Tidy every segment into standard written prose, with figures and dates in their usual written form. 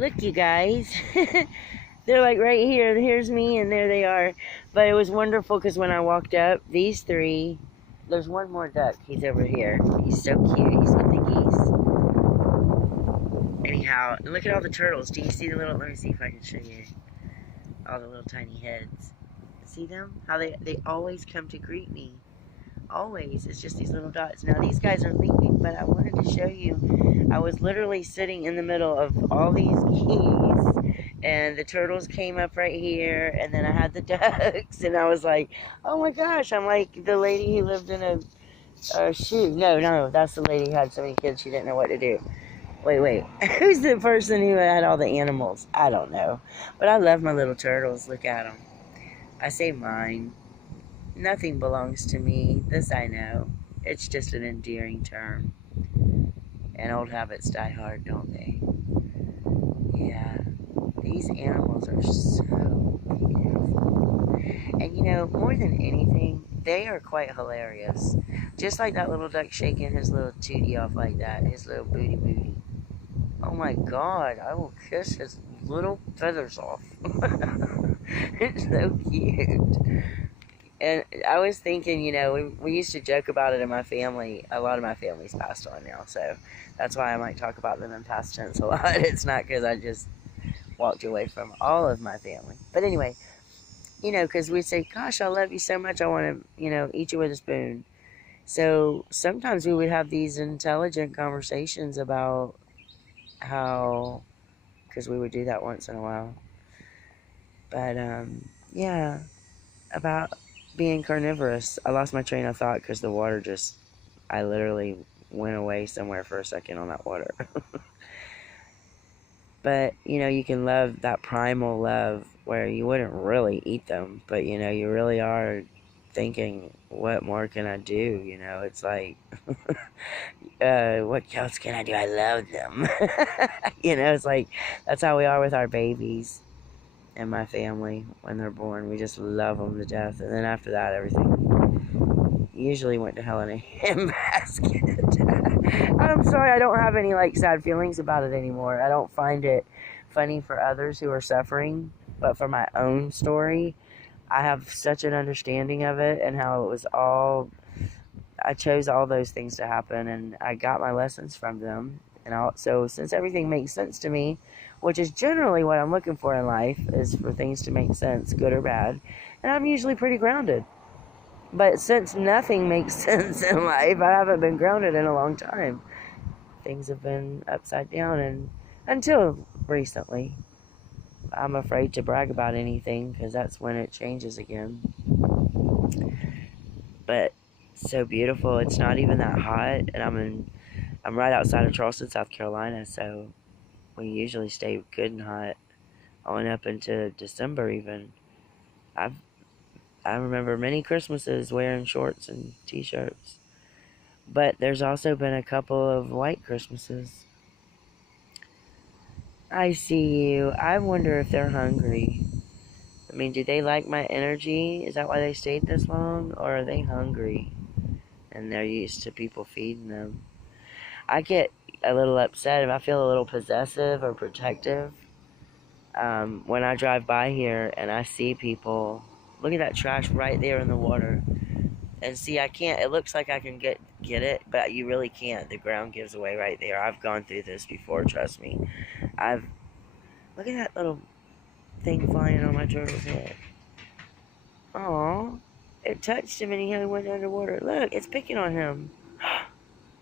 Look, you guys. They're like right here. Here's me, and there they are. But it was wonderful because when I walked up, these three. There's one more duck. He's over here. He's so cute. He's with the geese. Anyhow, look at all the turtles. Do you see the little? Let me see if I can show you. All the little tiny heads. See them? How they always come to greet me. Always. It's just these little dots. Now these guys are leaving, but I wanted to show you. I was literally sitting in the middle of all these geese, and the turtles came up right here, and then I had the ducks, and I was like, oh my gosh, I'm like the lady who lived in a shoe. No, that's the lady who had so many kids she didn't know what to do. Wait. Who's the person who had all the animals? I don't know. But I love my little turtles. Look at them. I say mine. Nothing belongs to me. This I know. It's just an endearing term. And old habits die hard, don't they? Yeah. These animals are so beautiful. And you know, more than anything, they are quite hilarious. Just like that little duck shaking his little tootie off like that. His little booty. Oh my God, I will kiss his little feathers off. It's so cute. And I was thinking, you know, we used to joke about it in my family. A lot of my family's passed on now, so that's why I might talk about them in past tense a lot. It's not because I just walked away from all of my family. But anyway, you know, because we'd say, gosh, I love you so much, I want to, you know, eat you with a spoon. So sometimes we would have these intelligent conversations about how, because we would do that once in a while. But, yeah, about being carnivorous. I lost my train of thought because the water just, I literally went away somewhere for a second on that water. But, you know, you can love that primal love where you wouldn't really eat them, but, you know, you really are thinking, what more can I do? You know, it's like, what else can I do? I love them. You know, it's like, that's how we are with our babies and my family when they're born. We just love them to death. And then after that, everything usually went to hell in a handbasket. I'm sorry, I don't have any like sad feelings about it anymore. I don't find it funny for others who are suffering, but for my own story, I have such an understanding of it and how it was all, I chose all those things to happen and I got my lessons from them. And so since everything makes sense to me, which is generally what I'm looking for in life, is for things to make sense, good or bad, and I'm usually pretty grounded. But since nothing makes sense in life, I haven't been grounded in a long time. Things have been upside down, and until recently, I'm afraid to brag about anything because that's when it changes again. But so beautiful. It's not even that hot, and I'm right outside of Charleston, South Carolina, so we usually stay good and hot on up into December even. I remember many Christmases wearing shorts and t-shirts. But there's also been a couple of white Christmases. I see you. I wonder if they're hungry. I mean, do they like my energy? Is that why they stayed this long? Or are they hungry? And they're used to people feeding them. I get a little upset if I feel a little possessive or protective. When I drive by here and I see people, look at that trash right there in the water. And see, I can't, it looks like I can get it, but you really can't. The ground gives away right there. I've gone through this before, trust me. Look at that little thing flying on my turtle's head. Aw, it touched him and he went underwater. Look, it's picking on him.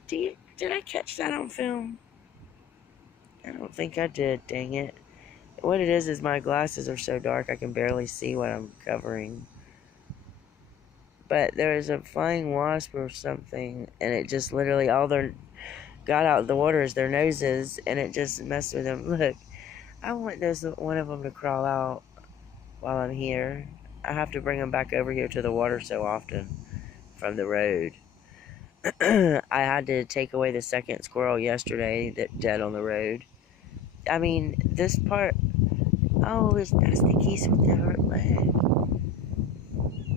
Did I catch that on film? I don't think I did, dang it. What it is my glasses are so dark I can barely see what I'm covering. But there was a flying wasp or something, and it just literally, all their got out of the water is their noses, and it just messed with them. Look, I want one of them to crawl out while I'm here. I have to bring them back over here to the water so often from the road. I had to take away the second squirrel yesterday that dead on the road. I mean, this part, that's the geese with the hurt leg.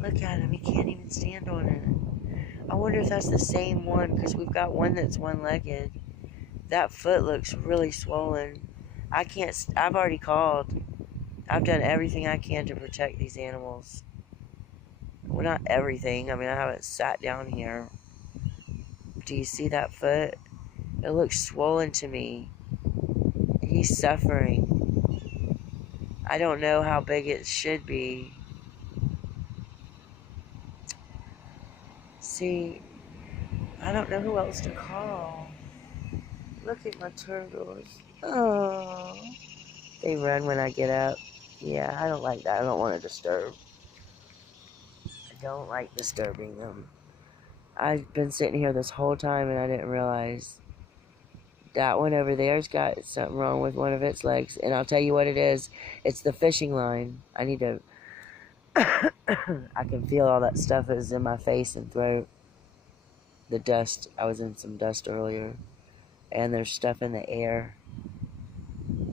Look at him, he can't even stand on it. I wonder if that's the same one, because we've got one that's one-legged. That foot looks really swollen. I can't, I've already called. I've done everything I can to protect these animals. Well, not everything. I mean, I haven't sat down here. Do you see that foot? It looks swollen to me. He's suffering. I don't know how big it should be. See, I don't know who else to call. Look at my turtles. Oh, they run when I get up. Yeah, I don't like that. I don't want to disturb. I don't like disturbing them. I've been sitting here this whole time and I didn't realize that one over there's got something wrong with one of its legs. And I'll tell you what it is. It's the fishing line. I need to... I can feel all that stuff is in my face and throat. The dust. I was in some dust earlier. And there's stuff in the air.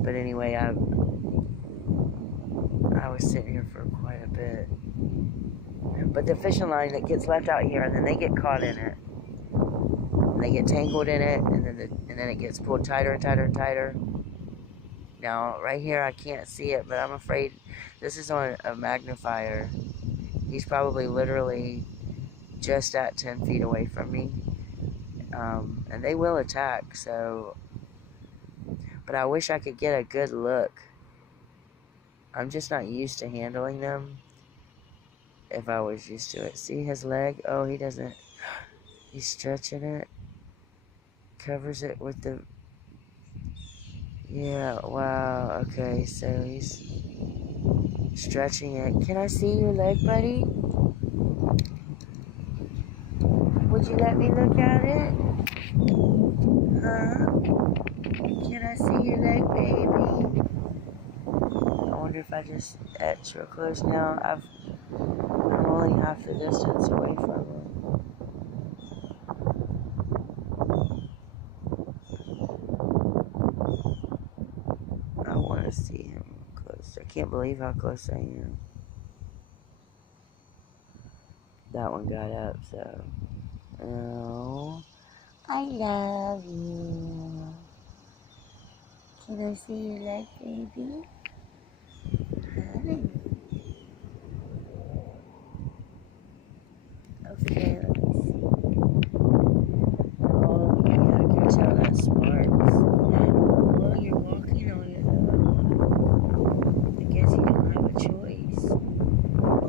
But anyway, I was sitting here for quite a bit. But the fishing line that gets left out here, and then they get caught in it. And they get tangled in it, and then it gets pulled tighter and tighter and tighter. Now, right here, I can't see it, but I'm afraid this is on a magnifier. He's probably literally just at 10 feet away from me. And they will attack, so... But I wish I could get a good look. I'm just not used to handling them. If I was used to it. See his leg? Oh, he doesn't... He's stretching it. Covers it with the... Yeah, wow. Okay, so he's stretching it. Can I see your leg, buddy? Would you let me look at it? Huh? Can I see your leg, baby? I wonder if I just etch real close now. I'm only half the distance away from him. I want to see him close. I can't believe how close I am. That one got up, so... Oh, I love you. Can I see your leg, baby? Hi. Okay, let me see. Oh, yeah, I can tell that sparks. Well, you're walking on it, though. I guess you don't have a choice.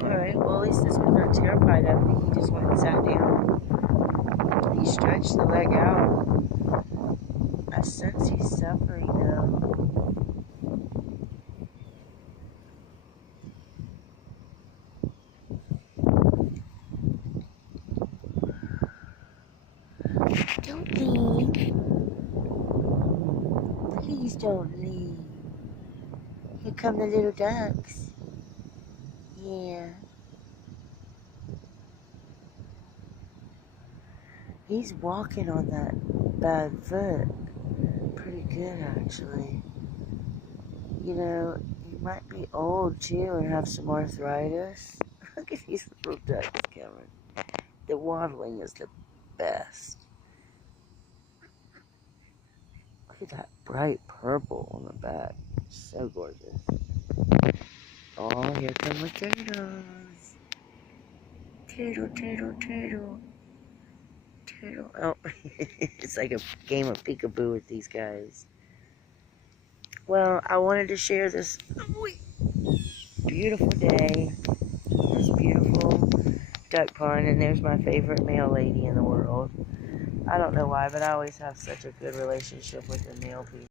Alright, well, at least this one's not terrified of me. He just went and sat down. He stretched the leg out. I sense he's suffering, though. Don't leave. Please don't leave. Here come the little ducks. Yeah. He's walking on that bad foot. Pretty good, actually. You know, he might be old, too, and have some arthritis. Look at these little ducks, Cameron. The waddling is the best. Look at that bright purple on the back. So gorgeous. Oh, here come the turtles. Turtle, turtle, turtle. Turtle. Oh, it's like a game of peekaboo with these guys. Well, I wanted to share this beautiful day. This beautiful duck pond. And there's my favorite male lady in the world. I don't know why, but I always have such a good relationship with the male people.